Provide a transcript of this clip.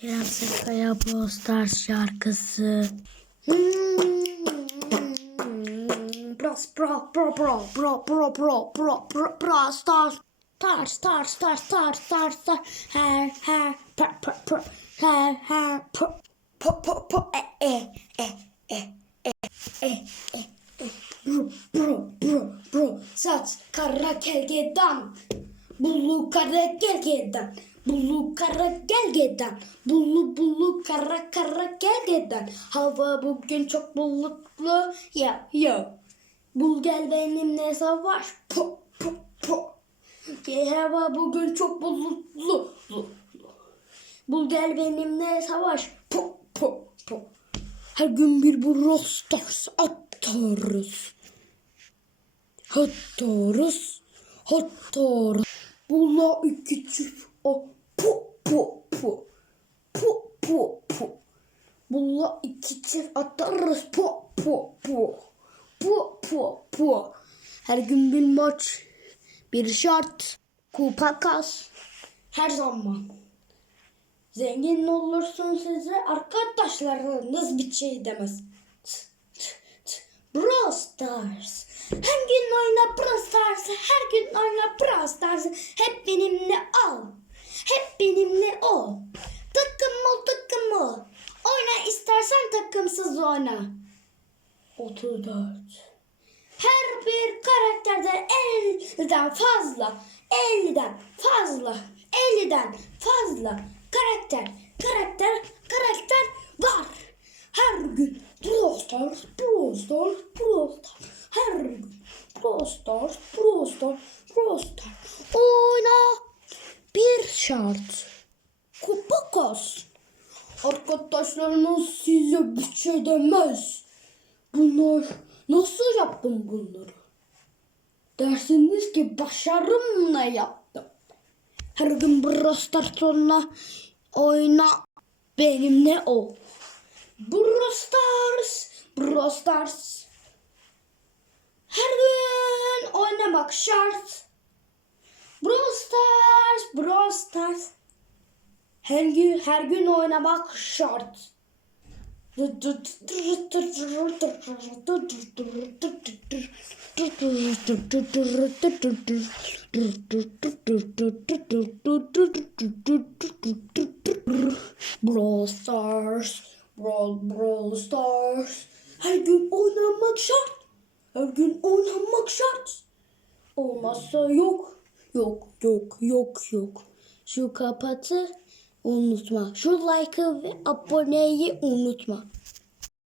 Kerem Sakaya Brawl Stars şarkısı. Bros, bro, bro, bro, bro, bro, bro, bro, bro, bro, stars, stars, stars, stars, stars, stars, stars, her, her, per, per, per, her, her, per, po, po, po, e, e, e, e, e, e, e, e, bro, bro, bro, bro, saç, kara kelgeden, bulu kara gelgeden, bulu kara gelgeden, bulu bulu kara kara gelgeden, hava bugün çok bulutlu, ya, ya. Bul gel benimle savaş. Po, po, po. Hava bugün çok bulutlu. Bul gel benimle savaş. Po, po, po. Her gün bir Brawl Stars atarız. Atarız. Atarız. Bula iki çift. O po, po, po. Po, po, po. Çift atarız. Po, po, po. Po, po, po. Her gün bir maç. Bir şart. Kupa kas. Her zaman. Zengin olursun size arkadaşlarınız bir şey demez. Brawl Stars. Her gün oyna Brawl Stars. Her gün oyna Brawl Stars. Hep benimle al. Hep benimle ol. Takım ol takım ol. Takımsız oyna. 34. Her bir karakterde 50'den fazla, 50'den fazla, 50'den fazla karakter, karakter, karakter var. Her gün Brawl Stars, Brawl Stars, Brawl Stars. Her gün Brawl Stars, Brawl Stars, Brawl Stars. Oyna bir şart. Kupa kas. Arkadaşlarınız size bir şey demez. Bunlar nasıl yaptım bunları? Dersiniz ki başarımla yaptım. Her gün Brawl sonra oyna benimle ol. Brawl Stars, Brawl Stars. Her gün oynamak şart. Brawl Stars, Brawl Stars. Her gün her gün oynamak şart. Brawl Stars, Brawl, Brawl Stars. Her gün oynamak şart. Her gün oynamak şart. Olmazsa yok. Yok, yok, yok, yok. Şu kapatı unutma. Şu like'ı ve aboneyi unutma.